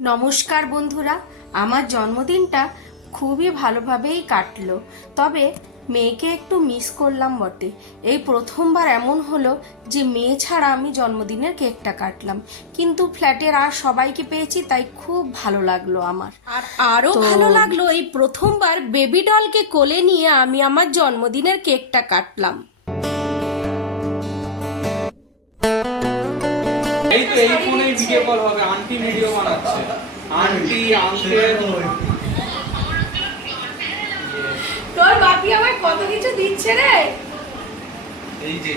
নমস্কার বন্ধুরা, আমার জন্মদিনটা খুবই ভালোভাবেই কাটলো। তবে মেয়েকে একটু মিস করলাম বটে। এই প্রথমবার এমন হলো যে মেয়ে ছাড়া আমি জন্মদিনের কেকটা কাটলাম, কিন্তু ফ্ল্যাটের আর সবাইকে পেয়েছি, তাই খুব ভালো লাগলো আমার। আর আরও ভালো লাগলো এই প্রথমবার বেবি ডলকে কোলে নিয়ে আমি আমার জন্মদিনের কেকটা কাটলাম। এই তো এই ফোনে ভিডিও কল হবে, আন্টি ভিডিও বানাচ্ছে, আন্টি আঙ্কেল। তোর বাপি আমার কত কিছু দিচ্ছে রে। এই যে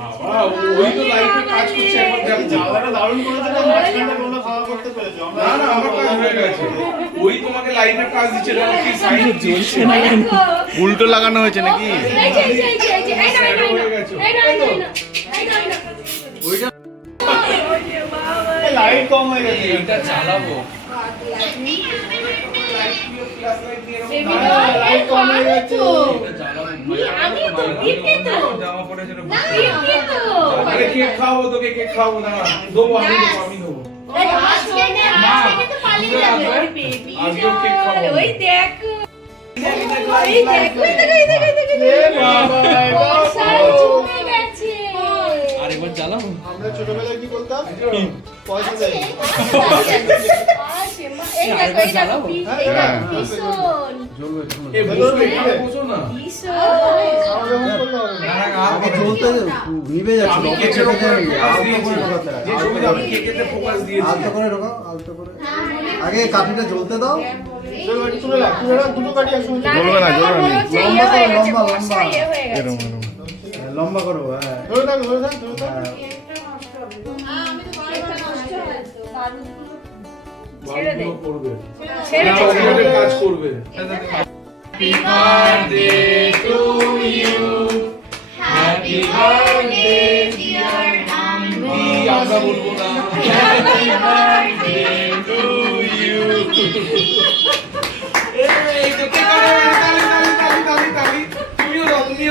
বাবা ওই তো লাইফে কাজ করছে, এখন দেখো জায়গাটা দারুণ করেছে না, মাঝখানটা কোনো খাওয়া করতে পেরেছো। না না আমার কাজ হয়ে গেছে, ওই তোমাকে লাইফে কাজ দিচ্ছে না, কি সাইড জ্বলছে না, উল্টো লাগানো হয়েছে নাকি? হয়ে গেছে ওইটা লাইট কম হয়ে গেছে, এটা চালাবো। লাইট কম হয়ে গেছে। আমি তো দিতে তো জামা পড়েছিল, দিতে তো আরে কেক খাওয়াবো, তোকে কেক খাওয়াবো না, দেবো আমি দেবো। আজকে তো পালিয়ে যাবে বেবি। আজকেও কেক খাওয়াবো। ওই দেখো ওই দেখো এ বাবা, সারা জমে গেছে। আরেকবার চালাবো। আমরা ছোটবেলায় কি বলতাম? পয়সা দেয়। এই দেখো এই দেখো ভীষণ এ বসো এখানে, বসো না। খাওয়া দাওয়া করলে হবে না। আগে চলতে নিভে যাচ্ছে, আমি রকেট কেকের ছেড়ে উপরে দেয়, ফোকাস দিয়েছি। যে ছবিতে আমি কেকেতে ফোকাস দিয়েছি। আলতো করে ঢোকাও, আলতো করে। আগে কাঠিটা জ্বলতে দাও। চলো গাড়ি তুলে রাখ, দুটো গাড়ি একসঙ্গে তুলে জ্বলবে না, জ্বলবে না। লম্বা করো, লম্বা, লম্বা। এরকম। হ্যাঁ, লম্বা করো, হ্যাঁ। ধরে থাক, ধরে থাক, ধরে থাক। হ্যাঁ। বাবুগুলো করবে। ছেড়ে দে। চকলেটের কাজ করবে। Happy birthday to you. Happy birthday dear Ambi. আমরা বলবো না। Happy birthday to you. এই তো কে করে, তালি। তুমিও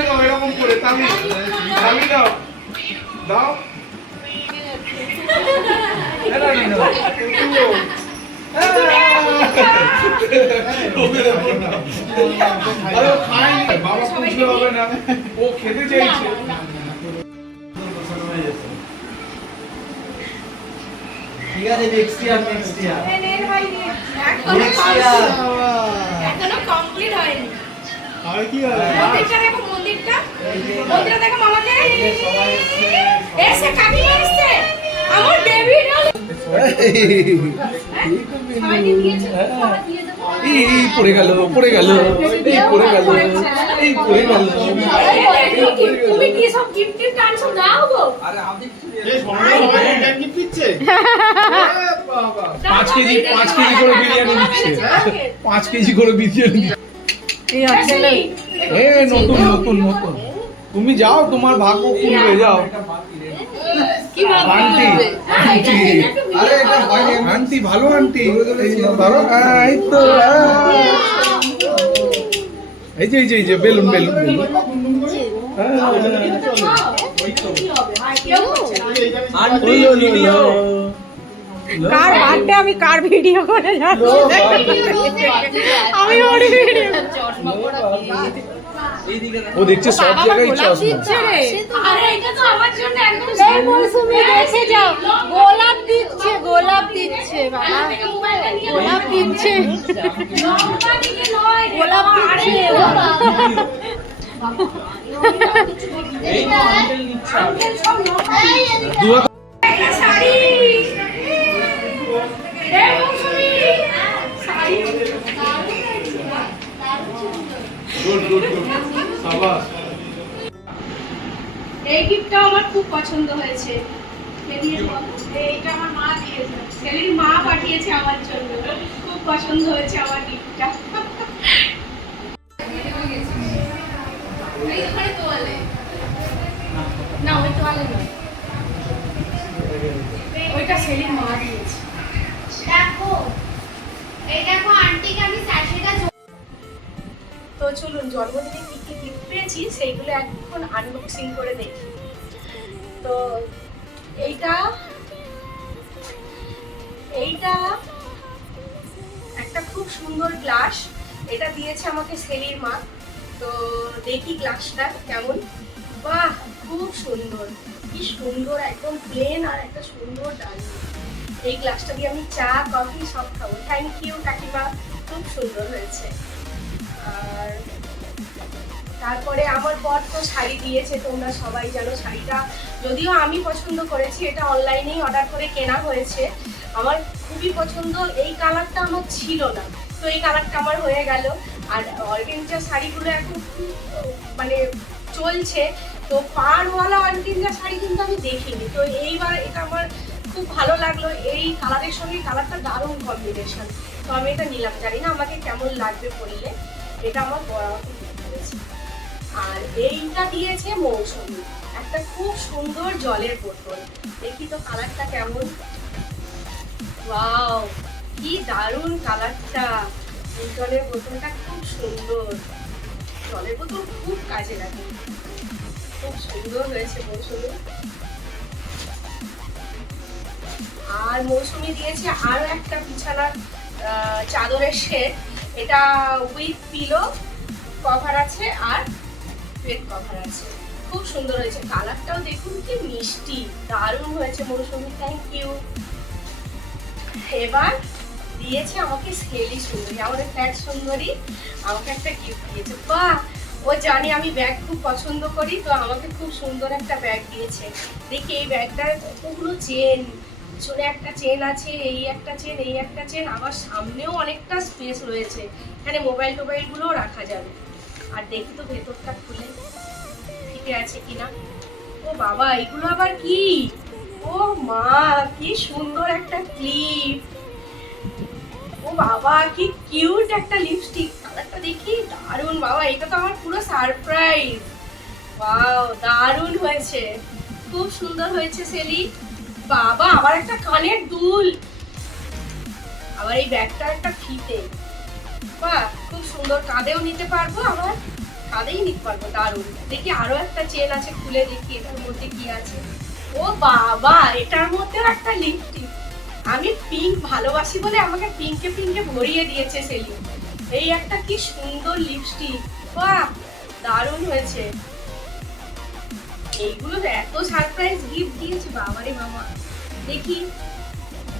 দাও এরকম করে তালি দাও। দাও। আরে ও খায়নি, বাবা খুশি হবে না, ও খেতে চাইছে। ঠিক আছে, নেক্সট ইয়ার। এখনো কমপ্লিট হয়নি। আর কি হবে? মন্দিরটা দেখো, মন্দিরটা দেখো মামাকে। এসে কাকিমা এসছে আমার বেবি ডল। এই পড়ে গেল। তুমি কি সব গিফট আনছো? দাও গো। এই সবাই কেক গিফট দিচ্ছে? এ বাবা। 5 কেজি করে বিরিয়ানি দিচ্ছে। 5 কেজি করে বিরিয়ানি দিচ্ছে। এ নতুন। তুমি যাও, তোমার ভাগ্য খুলবে, যাও। কি ভাবো? আন্টি আরে এটা হয়নি। আন্টি ভালো আন্টি, ভালো। এই তো এই যে বেলুন। আন্টি কার বার্থডে আমি কার ভিডিও করে যাচ্ছি আমি ওর ভিডিও ও দেখছে সব জায়গায় চশমা। দিচ্ছে রে আরে এটা তো আমার জন্য একদম এই মৌসুমী দেখে যাও গোলাপ দিচ্ছে বাবা গোলাপ দিচ্ছে লঙ্কা দিকে নয় রে, গোলাপ আরে দিচ্ছে বাবা। এই তো আঙ্কেল নিচ্ছে। আঙ্কেল সব লঙ্কা দু হাত একটা শাড়ি। এই মৌসুমী, শাড়ি। গুড সাবাস। এই গিফটটা আমার খুব পছন্দ হয়েছে। কে দিয়েছে বাবু? এইটা আমার মা দিয়েছে। ছেলের মা পাঠিয়েছে আমার জন্য। খুব পছন্দ হয়েছে আমার গিফটটা। না ওই তোয়ালে নয়, ওইটা ছেলের মা দিয়েছে। তো চলুন জন্মদিনে কি কি গিফট পেয়েছি সেইগুলো এখন আনবক্সিং করে দেখি। তো এইটা এইটা একটা খুব সুন্দর গ্লাস, এটা দিয়েছে আমাকে সেলির মা। তো দেখি গ্লাসটা কেমন। বাহ, খুব সুন্দর, কি সুন্দর, একদম প্লেন আর একটা সুন্দর ডালি। এই গ্লাসটা দিয়ে আমি চা কফি সব খাবো। থ্যাংক ইউ কাকিমা, খুব সুন্দর হয়েছে। আর তারপরে আমার বর তো শাড়ি দিয়েছে, তোমরা সবাই জানো শাড়িটা যদিও আমি পছন্দ করেছি, এটা অনলাইনেই অর্ডার করে কেনা হয়েছে। আমার খুবই পছন্দ, এই কালারটা আমার ছিল না, তো এই কালারটা আমার হয়ে গেল। আর অর্গেঞ্জা শাড়িগুলো এখন খুব মানে চলছে, তো পাড়ওয়ালা অর্গেঞ্জা শাড়ি কিন্তু আমি দেখিনি, তো এইবার এটা আমার খুব ভালো লাগলো। এই কালারের সঙ্গে কালারটা দারুণ কম্বিনেশন, তো আমি এটা নিলাম। জানি না আমাকে কেমন লাগবে পরলে, এটা আমার বড় করেছে। আর এইটা দিয়েছে মৌসুমি, একটা খুব সুন্দর জলের বোতল। দেখি তো কালারটা কেমন। ওয়াও, কি দারুণ কালারটা। এই জলের বোতলটা খুব সুন্দর, জলের বোতল খুব কাজে লাগে, খুব সুন্দর হয়েছে মৌসুমি। আর মৌসুমি দিয়েছে আরো একটা বিছানার চাদরের সেট, এটা উইথ পিলো কভার আছে আর বেড কভার আছে, খুব সুন্দর হয়েছে। কালারটাও দেখুন কি মিষ্টি, দারুণ হয়েছে মৌসুমি, থ্যাংক ইউ। এবার দিয়েছে আমাকে সেলি সুন্দরী, আমাদের ফ্ল্যাট সুন্দরী আমাকে একটা গিফট দিয়েছে। বাহ, ও জানি আমি ব্যাগ খুব পছন্দ করি, তো আমাকে খুব সুন্দর একটা ব্যাগ দিয়েছে। দেখি এই ব্যাগটার কতগুলো চেন, পিছনে একটা চেন আছে, এই একটা চেন, এই একটা চেন, আবার সামনেও অনেকটা স্পেস রয়েছে, এখানে মোবাইল টোবাইলগুলোও রাখা যাবে। আর দেখি তো ভেতরটা খুলে ঠিকই আছে কিনা। ও বাবা, এগুলো আবার কি? ও মা, কি সুন্দর একটা ক্লিপ। ও বাবা, কি কিউট একটা লিপস্টিক, কালারটা দেখি দারুণ। বাবা, এটা তো আমার পুরো সারপ্রাইজ। ওয়াও, দারুণ হয়েছে, খুব সুন্দর হয়েছে সেলি। বাবা, আবার একটা কানের দুল, আবার এই ব্যাগটা একটা ফিতে। বাহ, খুব সুন্দর, কাঁধেও নিতে পারবো, আবার কাঁধেই নিতে পারবো, দারুণ। দেখি আরো একটা চেন আছে, খুলে দেখি এটার মধ্যে কি আছে। ও বাবা, এটার মধ্যেও একটা লিপস্টিক। আমি পিঙ্ক ভালোবাসি বলে আমাকে পিঙ্কে পিঙ্কে ভরিয়ে দিয়েছে সেলি। এই একটা কি সুন্দর লিপস্টিক, বাহ দারুণ হয়েছে। এইগুলো এত সারপ্রাইজ গিফট দিয়েছে, বাবারে মামা। দেখি,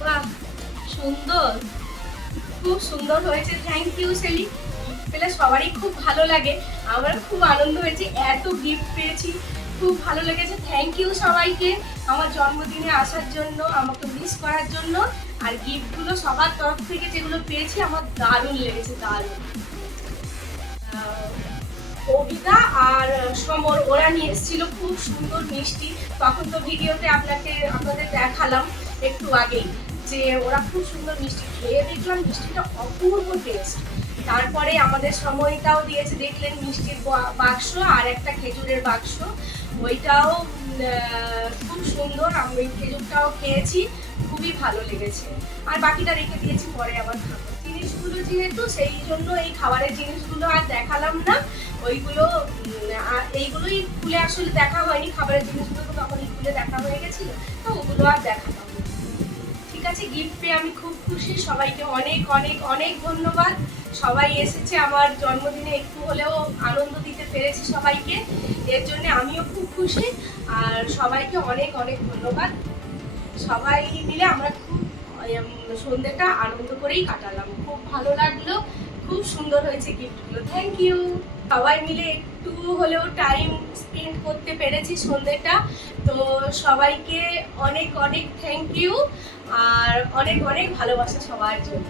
বাহ সুন্দর, খুব সুন্দর হয়েছে, থ্যাংক ইউ সেলি। গিফট পেলে সবারই খুব ভালো লাগে, আমার খুব আনন্দ হয়েছে, এত গিফট পেয়েছি, খুব ভালো লেগেছে। থ্যাংক ইউ সবাইকে আমার জন্মদিনে আসার জন্য, আমাকে উইশ করার জন্য। আর গিফটগুলো সবার তরফ থেকে যেগুলো পেয়েছি আমার দারুণ লেগেছে, দারুণ। কবিতা আর সমর ওরা নিয়ে এসেছিল খুব সুন্দর মিষ্টি, তখন তো ভিডিওতে আপনাদের দেখালাম একটু আগেই যে ওরা খুব সুন্দর মিষ্টি, খেয়ে দেখলাম মিষ্টিটা অপূর্ব টেস্ট। তারপরে আমাদের সময়টাও দিয়েছে, দেখলেন মিষ্টির বাক্স আর একটা খেজুরের বাক্স, ওইটাও খুব সুন্দর। আমি ওই খেজুরটাও খেয়েছি, খুবই ভালো লেগেছে। আর বাকিটা রেখে দিয়েছি, পরে আবার খাবো। জিনিসগুলো যেহেতু, সেই জন্য এই খাবারের জিনিসগুলো আর দেখালাম না, ওইগুলো এইগুলোই খুলে আসলে দেখা হয়নি, খাবারের জিনিসগুলো তো তখনই খুলে দেখা হয়ে গেছিল, তো ওগুলো আর দেখালাম না। ঠিক আছে, গিফট পেয়ে আমি খুব খুশি, সবাইকে অনেক অনেক অনেক ধন্যবাদ। সবাই এসেছে আমার জন্মদিনে, একটু হলেও আনন্দ দিতে পেরেছি সবাইকে, এর জন্য আমিও খুব খুশি। আর সবাইকে অনেক অনেক ধন্যবাদ। সবাই মিলে আমরা খুব সন্ধ্যেটা আনন্দ করেই কাটালাম, খুব ভালো লাগলো, খুব সুন্দর হয়েছে গিফটগুলো, থ্যাংক ইউ। সবাই মিলে একটু হলেও টাইম স্পেন্ড করতে পেরেছি সন্ধ্যেটা, তো সবাইকে অনেক অনেক থ্যাংক ইউ। আর অনেক অনেক ভালোবাসা সবার জন্য।